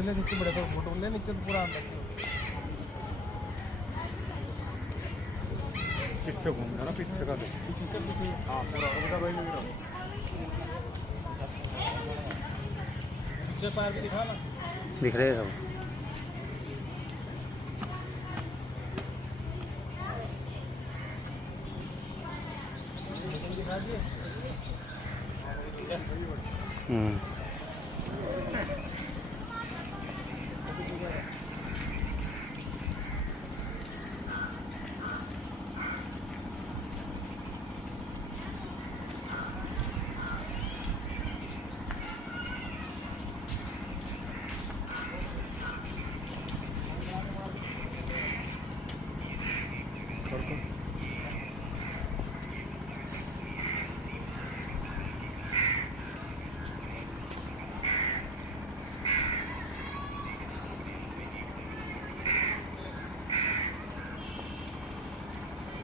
ले ले जिससे बड़े फोटो ले नीचे तो पूरा अंदर पीछे घूम रहा पीछे का पीछे हाँ पूरा भाई लग रहा पीछे पैर भी दिखा ना दिख रहे हैं दिखा दिए सब।